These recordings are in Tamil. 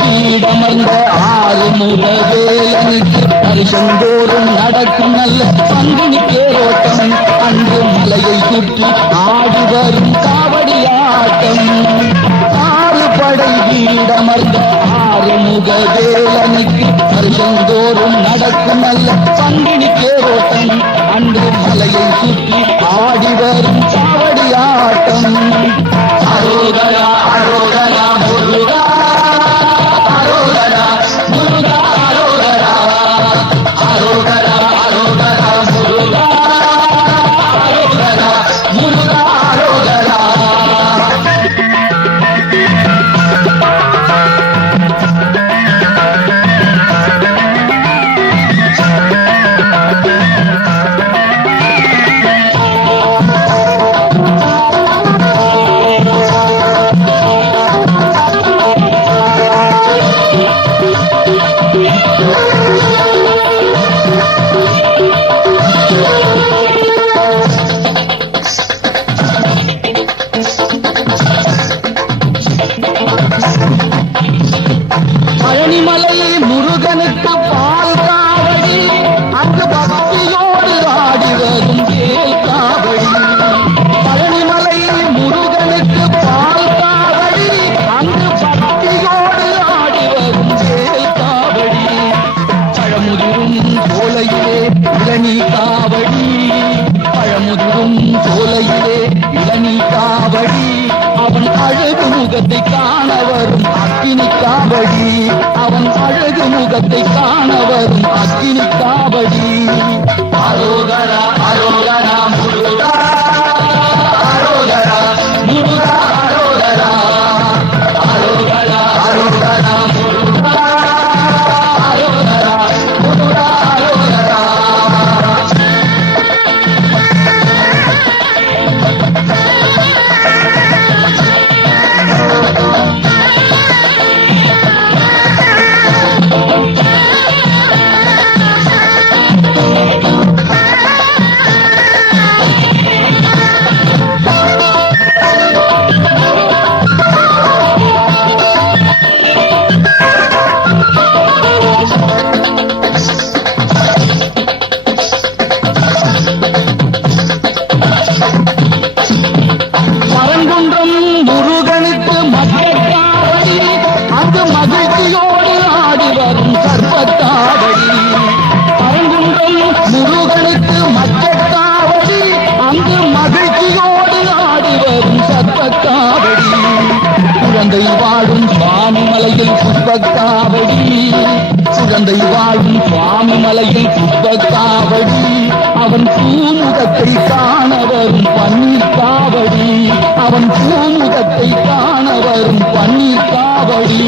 வீடமர்ந்த ஆறுமுக வேலனுக்கு வருஷந்தோறும் நடக்கும் நல்ல பங்குனி தேரோட்டம். அன்று மலையை சுற்றி ஆடி வரும் காவடியாட்டம். ஆறுபடை வீடமர்ந்த ஆறுமுக வேலனுக்கு வருஷந்தோறும் நடக்கும் நல்ல பங்குனி தேரோட்டம். அன்று மலையை சுற்றி ஆடி வரும் காவடியாட்டம். அரோகரா அரோகரா முருகா அரோகரா முருகா அரோகரா அரோகரா அரோகரா முருகா அரோகரா முருகா அரோகரா. பழனிமலை முருகனுக்கு பால் காவடி, அங்கு பக்தியோடு ஆடி வரும் வேல் காவடி. பழனிமலை முருகனுக்கு பால் காவடி, அங்கு பக்தியோடு ஆடி வரும் வேல் காவடி. பழமுதிரும் சோலையிலே இளநீ காவடி, பழமுதிரும் சோலையிலே இளநீ காவடி. அவன் அழகு முகத்தை காண வரும் அக்கினி காவடி, அவன் அழகு முகத்தை காண வரும் அக்கினி காவடி. அரோகரா அரோகரா முருகா அரோகரா முருகா அரோகரா அரோகரா அரோகரா முருகா அரோகரா முருகா அரோகரா. பரங்குன்றம் முருகனுக்கு மகிழ்காவடி, அங்கு மகிழ்ச்சியோடு ஆடி வரும் சர்ப்பத்தாவடி. பரங்குன்றம் முருகனுக்கு மகிழ்காவடி, அங்கு மகிழ்ச்சியோடு ஆடி வரும் சர்ப்பத்தாவடி. குழந்தை வாழும் சுவாமி மலையில் புஷ்பக்காவடி, குழந்தை வாழும் சுவாமி மலையில் புஷ்பக்காவடி. அவன் பூமுகத்தை காண வரும் பன்னீர் காவடி, அவன் பூமுகத்தை காண வரும் பன்னீர் காவடி.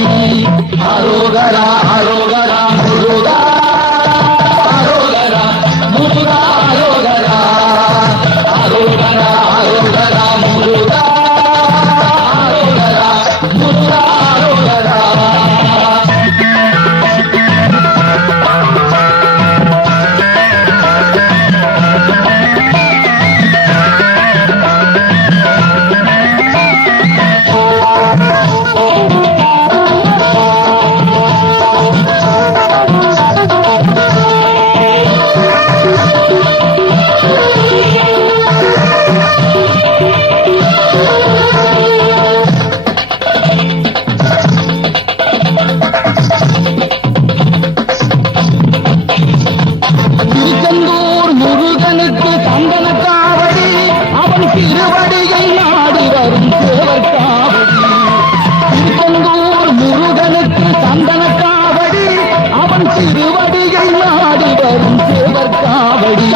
அரோகரா அரோகரா முருகா அரோகரா முருகா அரோகரா அரோகரா அரோகரா முருகா அரோகரா முருகா அரோகரா. திருச்செந்தூர் முருகனுக்கு சந்தன காவடி, அவன் திருவடியை நாடி வரும் தேவர் காவடி. திருச்செந்தூர் முருகனுக்கு சந்தன காவடி, அவன் திருவடியை நாடி வரும் தேவர் காவடி.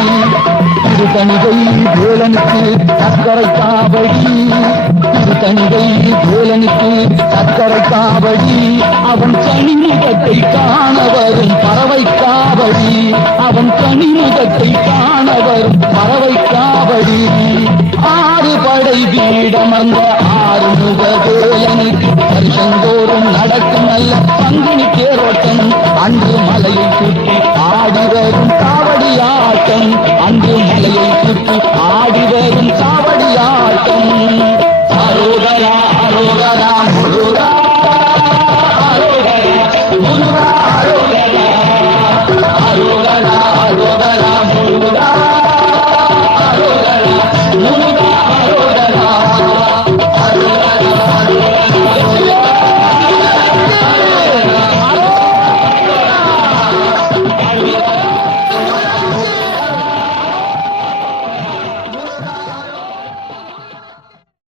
திருத்தணிகை வேலனுக்கு சக்கரை காவடி, திருத்தணிகை வேலனுக்கு சக்கரை காவடி. அவன் கனிமுகத்தை காண வரும் பறவை காவடி, அவன் கனிமுகத்தை காண வரும் பறவை காவடி. ஆறு படை வீடமர்ந்த ஆறுமுக வேலனுக்கு வருஷந்தோறும் நடக்கும் நல்ல பங்குனி தேரோட்டம். அன்று மலையை சுற்றி ஆடி வரும் காவடியாட்டம், அன்று மலையை சுற்றி ஆடி வரும்